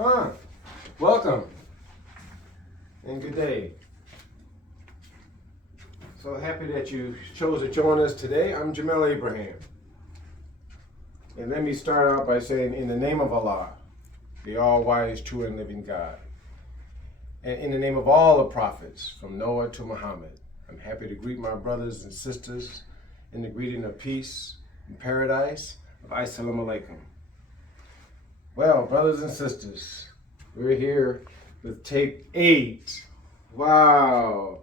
Ah, welcome and good day. So happy that you chose to join us today. I'm Jamal Abraham. And let me start out by saying, in the name of Allah, the all-wise, true and living God, and in the name of all the prophets, from Noah to Muhammad, I'm happy to greet my brothers and sisters in the greeting of peace and paradise of Assalamu alaikum. Well, brothers and sisters, we're here with tape 8. Wow.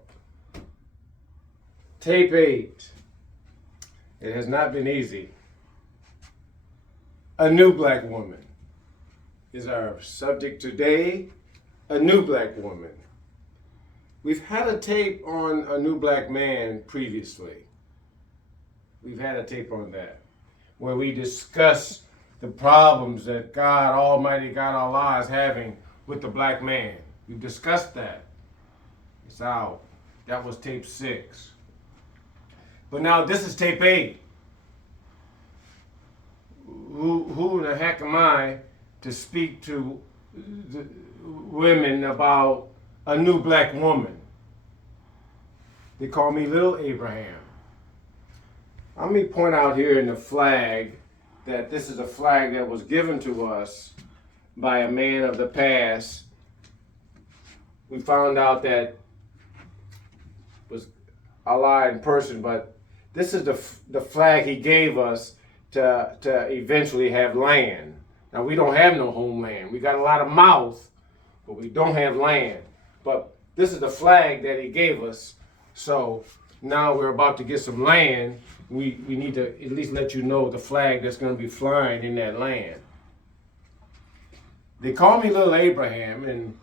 Tape 8. It has not been easy. A new black woman is our subject today. A new black woman. We've had a tape on a new black man previously. We've had a tape on that where we discuss the problems that God Almighty, God Allah is having with the black man. We've discussed that. It's out. That was tape 6. But now this is tape 8. Who the heck am I to speak to the women about a new black woman? They call me Little Abraham. Let me point out here in the flag that this is a flag that was given to us by a man of the past. We found out that was Allah in person, but this is the flag he gave us to eventually have land. Now, we don't have no homeland. We got a lot of mouth, but we don't have land. But this is the flag that he gave us. So now we're about to get some land. We need to at least let you know the flag that's going to be flying in that land. They call me Little Abraham, and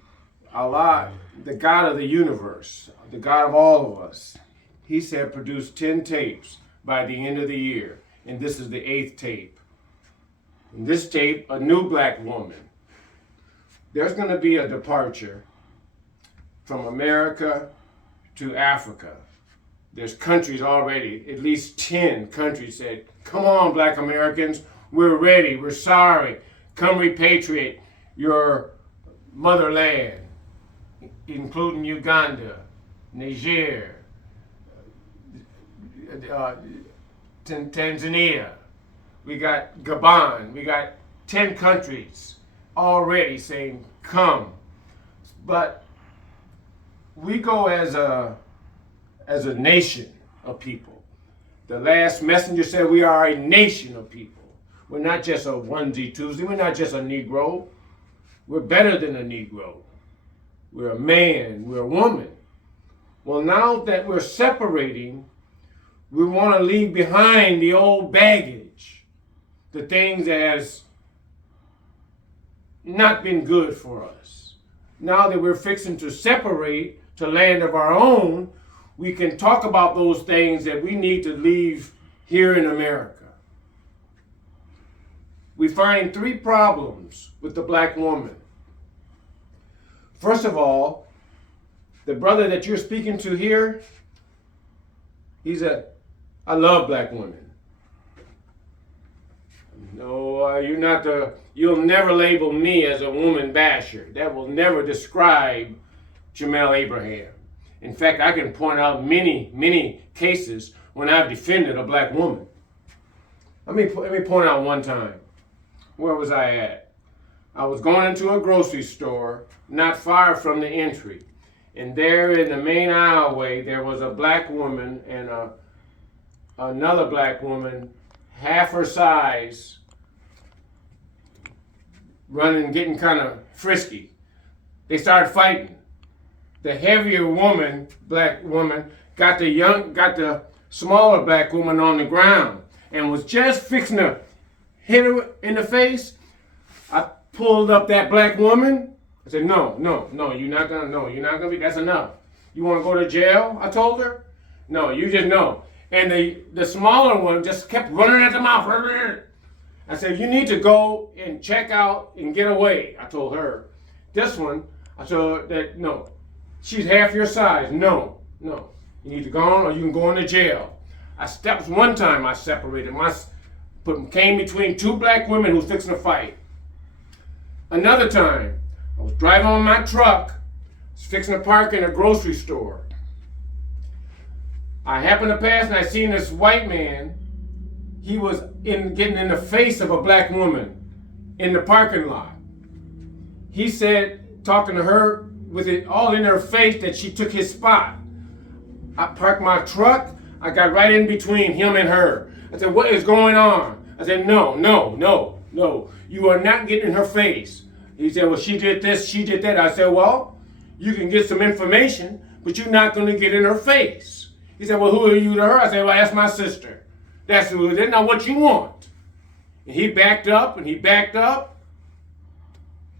Allah, the God of the universe, the God of all of us, he said produce 10 tapes by the end of the year. And this is the 8th tape. In this tape, a new black woman. There's going to be a departure from America to Africa. There's countries already, at least 10 countries said, come on, black Americans, we're ready, we're sorry. Come repatriate your motherland, including Uganda, Niger, Tanzania. We got Gabon. We got 10 countries already saying, come. But we go as a nation of people. The last messenger said we are a nation of people. We're not just a onesie twosie. We're not just a Negro. We're better than a Negro. We're a man. We're a woman. Well, now that we're separating, we want to leave behind the old baggage, the things that has not been good for us. Now that we're fixing to separate to land of our own, we can talk about those things that we need to leave here in America. We find 3 problems with the black woman. First of all, the brother that you're speaking to here, I love black women. No, you'll never label me as a woman basher. That will never describe Jamal Abraham. In fact, I can point out many cases when I've defended a black woman. Let me point out one time. Where was I at? I was going into a grocery store not far from the entry. And there in the main aisleway, there was a black woman and another black woman, half her size, running, getting kind of frisky. They started fighting. The heavier woman, black woman, got the smaller black woman on the ground and was just fixing to hit her in the face. I pulled up that black woman. I said, no, you're not gonna be, that's enough. You wanna go to jail? I told her. No, you just know. And the smaller one just kept running at the mouth. I said, you need to go and check out and get away, I told her. This one, I told her that, no, she's half your size. No. You need to go on or you can go into jail. One time I separated, came between 2 black women who was fixing to fight. Another time, I was driving on my truck, was fixing to park in a grocery store. I happened to pass and I seen this white man. He was getting in the face of a black woman in the parking lot. He said, talking to her with it all in her face, that she took his spot. I parked my truck. I got right in between him and her. I said, what is going on? I said, no. You are not getting in her face. He said, well, she did this, she did that. I said, well, you can get some information, but you're not going to get in her face. He said, well, who are you to her? I said, well, that's my sister. That's who it is. Now what you want? And he backed up and he backed up.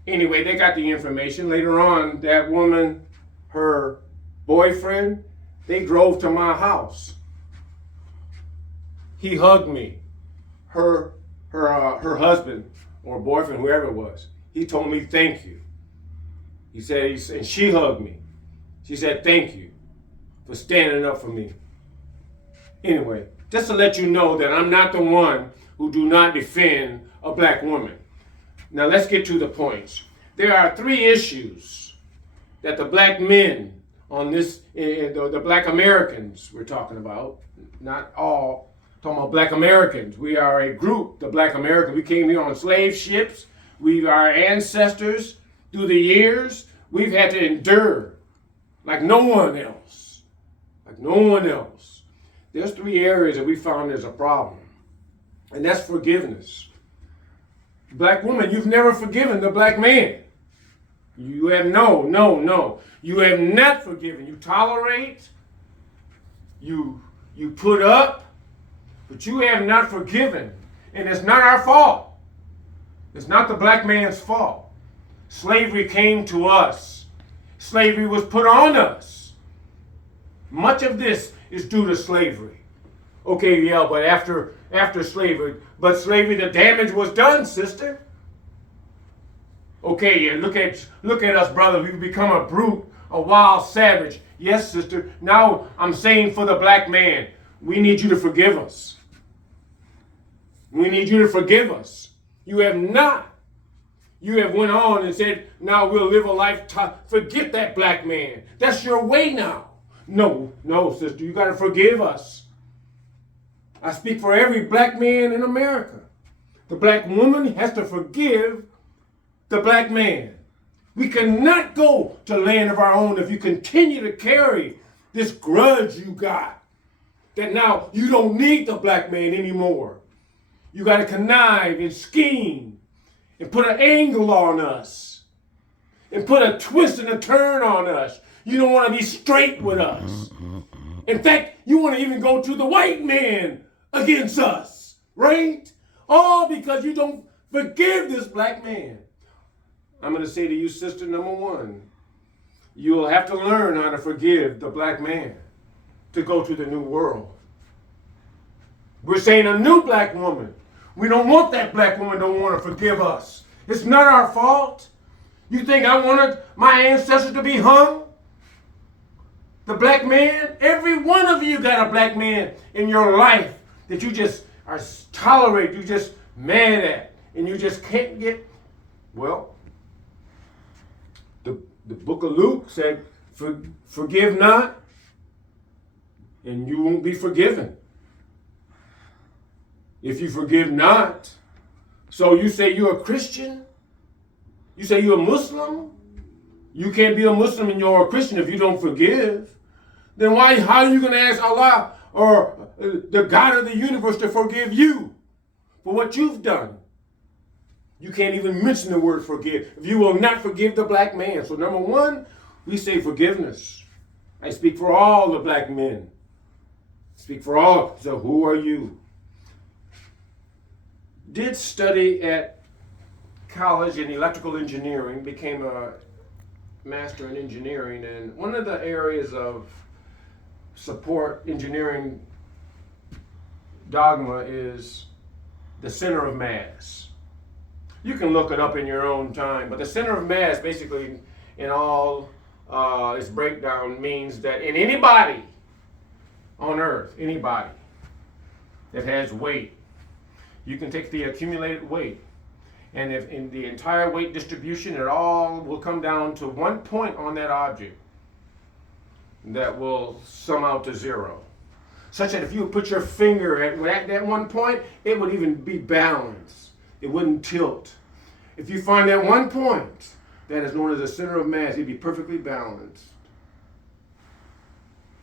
Anyway, they got the information. Later on, that woman, her boyfriend, they drove to my house. He hugged me. Her husband or boyfriend, whoever it was, he told me thank you. He said, and she hugged me. She said thank you for standing up for me. Anyway, just to let you know that I'm not the one who do not defend a black woman. Now let's get to the points. There are 3 issues that the black men on this, the black Americans we're talking about, not all, talking about black Americans. We are a group, the black Americans. We came here on slave ships. Our ancestors, through the years, we've had to endure like no one else. Like no one else. There's 3 areas that we found there's a problem. And that's forgiveness. Black woman, you've never forgiven the black man. You have no. You have not forgiven. You tolerate, you put up, but you have not forgiven. And it's not our fault. It's not the black man's fault. Slavery came to us. Slavery was put on us. Much of this is due to slavery. Okay, yeah, but after slavery, the damage was done, sister. Okay, yeah, look at us, brother. We've become a brute, a wild savage. Yes, sister. Now I'm saying for the black man, we need you to forgive us. We need you to forgive us. You have not. You have went on and said, now we'll live a life. Forget that black man. That's your way now. No, sister, you got to forgive us. I speak for every black man in America. The black woman has to forgive the black man. We cannot go to land of our own if you continue to carry this grudge you got. That now you don't need the black man anymore. You got to connive and scheme and put an angle on us and put a twist and a turn on us. You don't want to be straight with us. In fact, you want to even go to the white man against us, right? All because you don't forgive this black man. I'm going to say to you, sister, number 1, you'll have to learn how to forgive the black man to go to the new world. We're saying a new black woman. We don't want that black woman don't want to forgive us. It's not our fault. You think I wanted my ancestors to be hung? The black man, every one of you got a black man in your life that you just are tolerate, you just mad at, and you just can't get, well, the book of Luke said, forgive not, and you won't be forgiven. If you forgive not, so you say you're a Christian? You say you're a Muslim? You can't be a Muslim and you're a Christian if you don't forgive. Then how are you going to ask Allah or the God of the universe to forgive you for what you've done? You can't even mention the word forgive if you will not forgive the black man. So number 1, we say forgiveness. I speak for all the black men. Speak for all. So who are you? Did study at college in electrical engineering, became a master in engineering, and one of the areas of support engineering dogma is the center of mass. You can look it up in your own time, but the center of mass basically in all its breakdown means that in anybody on earth, anybody that has weight, you can take the accumulated weight And if in the entire weight distribution, it all will come down to one point on that object that will sum out to zero. Such that if you would put your finger at that one point, it would even be balanced. It wouldn't tilt. If you find that one point, that is known as the center of mass, it'd be perfectly balanced.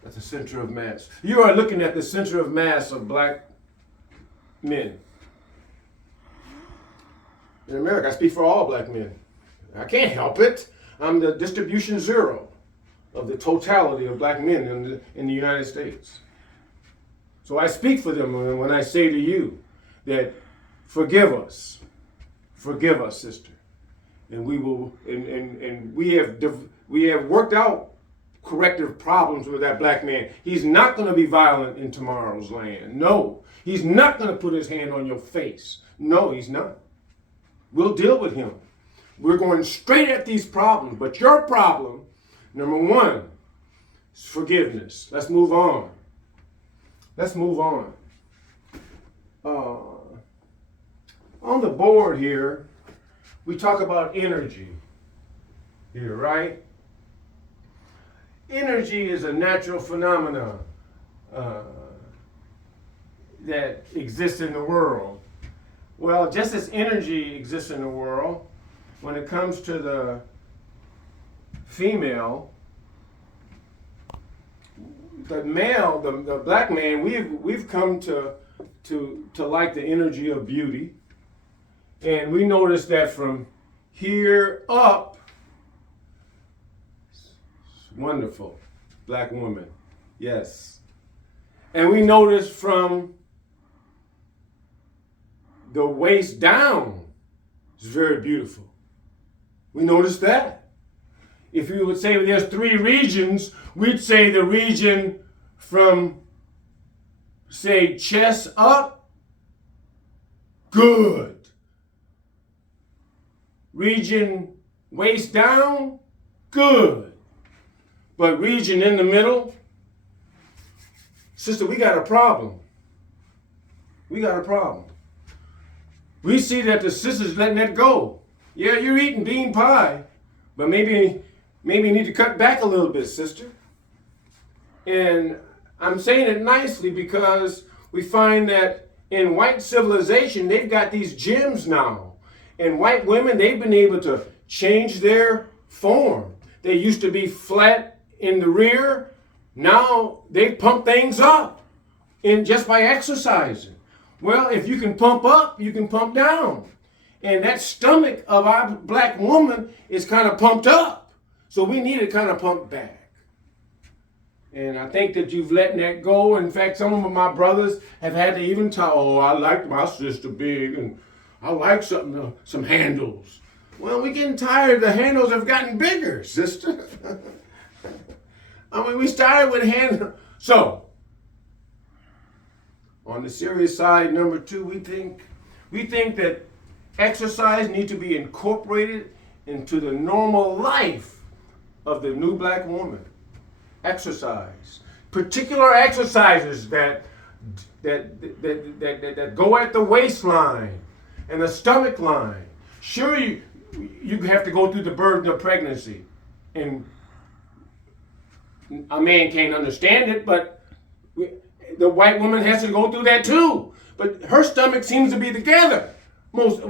That's the center of mass. You are looking at the center of mass of black men. In America, I speak for all black men. I can't help it. I'm the distribution zero of the totality of black men in the United States. So I speak for them when I say to you that forgive us, sister, and we will. And we have worked out corrective problems with that black man. He's not going to be violent in tomorrow's land. No, he's not going to put his hand on your face. No, he's not. We'll deal with him. We're going straight at these problems. But your problem, number one, is forgiveness. Let's move on. Let's move on. On the board here, we talk about energy here, right? Energy is a natural phenomenon that exists in the world. Well, just as energy exists in the world, when it comes to the female, the male, the black man, we've come to like the energy of beauty, and we notice that from here up, wonderful black woman, yes, and we notice from the waist down is very beautiful. We notice that. If you would say there's three regions, we'd say the region from, say, chest up, good. Region waist down, good. But region in the middle, sister, we got a problem. We got a problem. We see that the sister's letting that go. Yeah, you're eating bean pie, but maybe you need to cut back a little bit, sister. And I'm saying it nicely because we find that in white civilization, they've got these gyms now. And white women, they've been able to change their form. They used to be flat in the rear. Now they pump things up just by exercising. Well, if you can pump up, you can pump down. And that stomach of our black woman is kind of pumped up. So we need to kind of pump back. And I think that you've let that go. In fact, some of my brothers have had to even tell, oh, I like my sister big and I like some handles. Well, we're getting tired. The handles have gotten bigger, sister. I mean, we started with handles. So, on the serious side, number two, we think that exercise needs to be incorporated into the normal life of the new black woman. Exercise. Particular exercises that go at the waistline and the stomach line. Sure, you have to go through the burden of pregnancy. And a man can't understand it, but the white woman has to go through that too. But her stomach seems to be together. But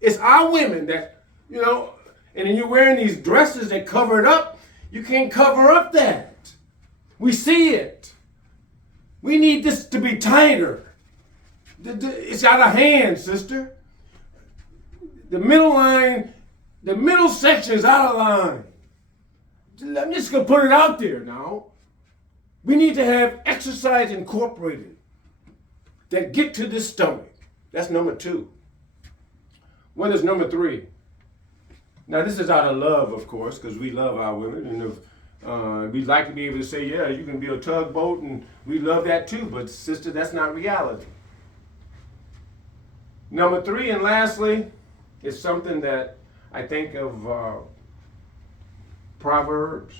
it's our women that, and then you're wearing these dresses that cover it up. You can't cover up that. We see it. We need this to be tighter. It's out of hand, sister. The middle line, the middle section is out of line. I'm just going to put it out there now. We need to have exercise incorporated that get to this stomach. That's number two. What is number three? Now, this is out of love, of course, because we love our women. And we'd like to be able to say, yeah, you can be a tugboat, and we love that too. But, sister, that's not reality. Number three, and lastly, is something that I think of Proverbs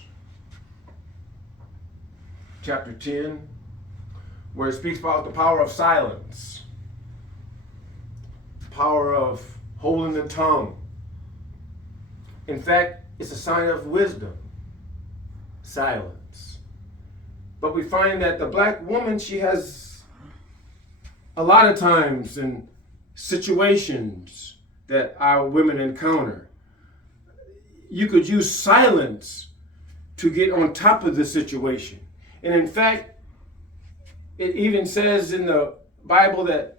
chapter 10, where it speaks about the power of silence. power of holding the tongue. In fact, it's a sign of wisdom, silence. But we find that the black woman, she has a lot of times in situations that our women encounter, you could use silence to get on top of the situation. And in fact, it even says in the Bible that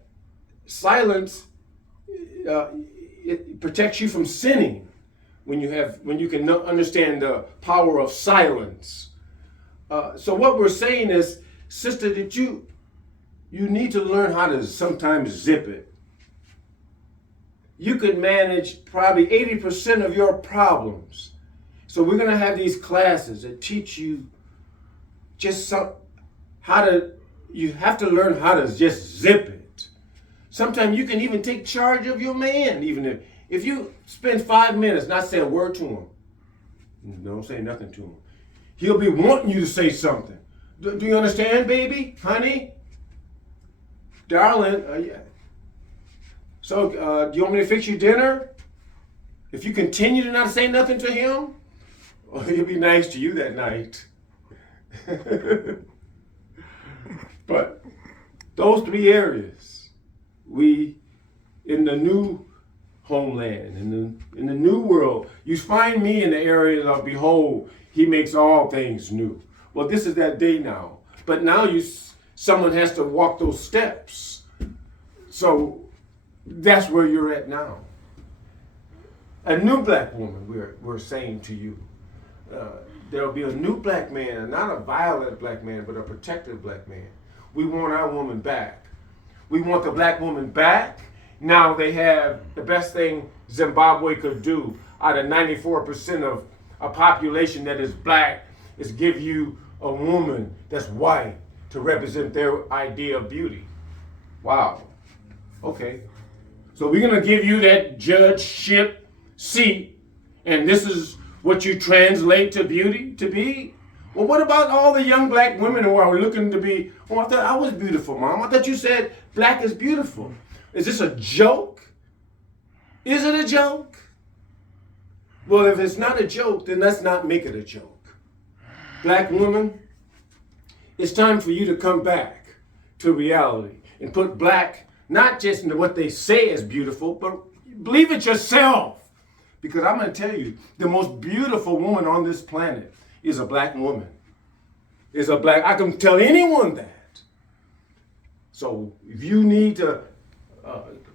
silence it protects you from sinning when you can understand the power of silence. So what we're saying is, sister, that you need to learn how to sometimes zip it. You could manage probably 80% of your problems. So we're going to have these classes that teach you just you have to learn how to just zip it. Sometimes you can even take charge of your man, even if you spend 5 minutes not say a word to him. Don't say nothing to him. He'll be wanting you to say something. Do you understand, baby? Honey? Darling? Yeah. So, do you want me to fix you dinner? If you continue to not say nothing to him, well, he'll be nice to you that night. But those 3 areas, we, in the new homeland, in the new world, you find me in the area of, behold, he makes all things new. Well, this is that day now. But now someone has to walk those steps. So that's where you're at now. A new black woman, we're saying to you. There'll be a new black man, not a violent black man, but a protected black man. We want our woman back. We want the black woman back. Now they have the best thing Zimbabwe could do out of 94% of a population that is black is give you a woman that's white to represent their idea of beauty. Wow. Okay. So we're going to give you that judgeship seat, and this is what you translate to beauty to be? Well, what about all the young black women who are looking to be, oh, I thought I was beautiful, Mom. I thought you said black is beautiful. Is this a joke? Is it a joke? Well, if it's not a joke, then let's not make it a joke. Black woman, it's time for you to come back to reality and put black not just into what they say is beautiful, but believe it yourself. Because I'm going to tell you, the most beautiful woman on this planet is a black woman. I can tell anyone that. So if you need to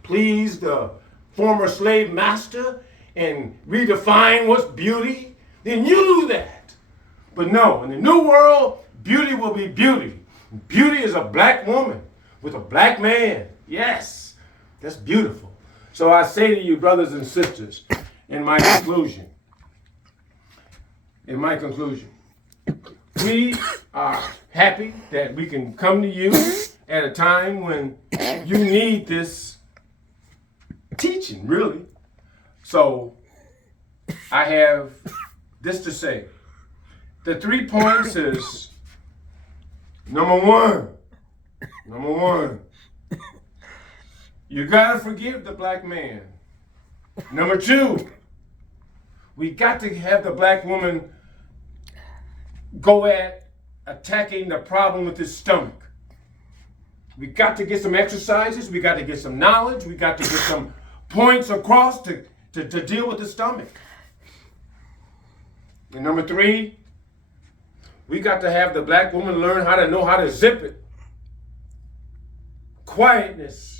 please the former slave master and redefine what's beauty, then you do that. But no, in the new world, beauty will be beauty. Beauty is a black woman with a black man. Yes, that's beautiful. So I say to you, brothers and sisters, in my conclusion, we are happy that we can come to you at a time when you need this teaching, really. So I have this to say. The 3 points is, number one, you gotta forgive the black man. Number 2, we got to have the black woman go at attacking the problem with his stomach. We got to get some exercises, we got to get some knowledge, we got to get some points across to deal with the stomach. And number 3, we got to have the black woman learn how to zip it. Quietness.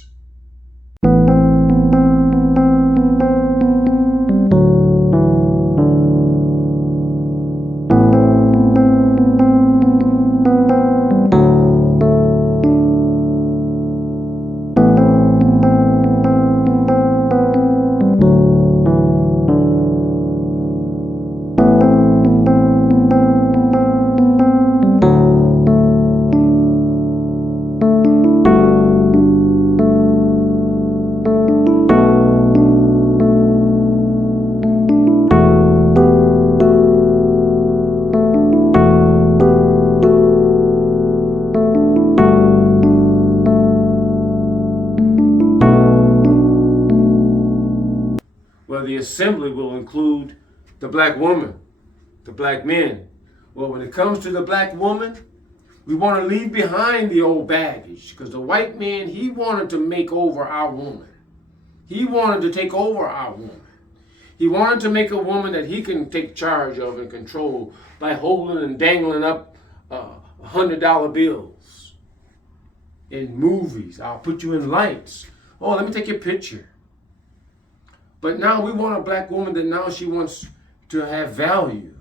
assembly will include the black woman, the black men. Well, when it comes to the black woman, we want to leave behind the old baggage, because the white man, he wanted to make over our woman. He wanted to take over our woman. He wanted to make a woman that he can take charge of and control by holding and dangling up $100 bills in movies. I'll put you in lights. Oh, let me take your picture. But now we want a black woman that now she wants to have value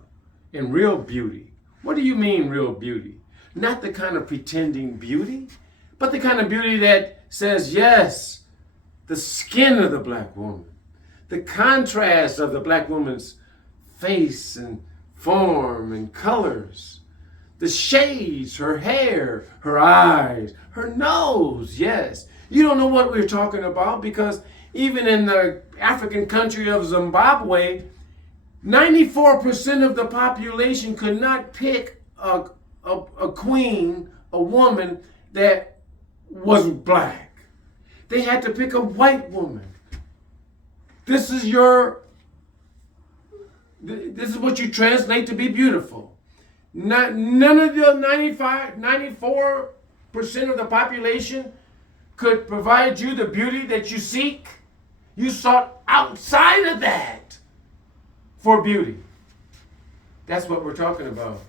and real beauty. What do you mean real beauty? Not the kind of pretending beauty, but the kind of beauty that says, yes, the skin of the black woman, the contrast of the black woman's face and form and colors, the shades, her hair, her eyes, her nose, yes. You don't know what we're talking about, because even in the African country of Zimbabwe, 94% of the population could not pick a queen, a woman that was black. They had to pick a white woman. This is what you translate to be beautiful. None of the 94% of the population could provide you the beauty that you seek. You sought outside of that for beauty. That's what we're talking about.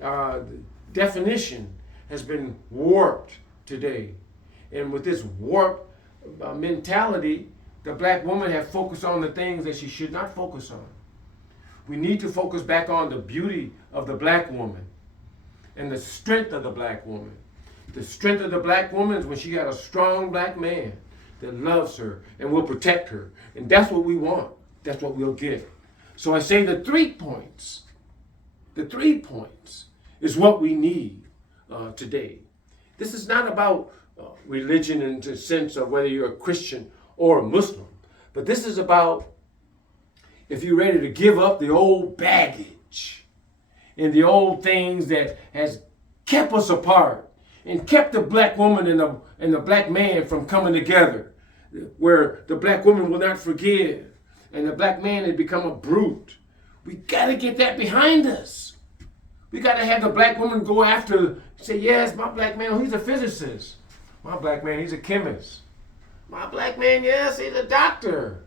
The definition has been warped today. And with this warped mentality, the black woman has focused on the things that she should not focus on. We need to focus back on the beauty of the black woman and the strength of the black woman. The strength of the black woman is when she got a strong black man that loves her and will protect her. And that's what we want. That's what we'll get. So I say the 3 points. The 3 points is what we need today. This is not about religion in the sense of whether you're a Christian or a Muslim. But this is about if you're ready to give up the old baggage and the old things that has kept us apart and kept the black woman and the black man from coming together, where the black woman will not forgive and the black man has become a brute. We got to get that behind us. We got to have the black woman go after, say, yes, my black man, he's a physicist. My black man, he's a chemist. My black man, yes, he's a doctor.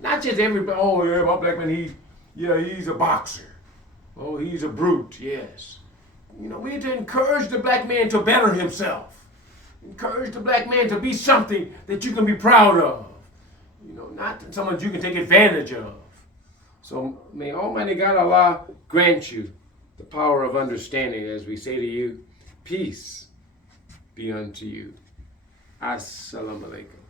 Not just everybody, oh yeah, my black man, he's a boxer. Oh, he's a brute, yes. You know, we need to encourage the black man to better himself. Encourage the black man to be something that you can be proud of. You know, not someone you can take advantage of. So may Almighty God Allah grant you the power of understanding as we say to you, peace be unto you. Assalamu alaikum.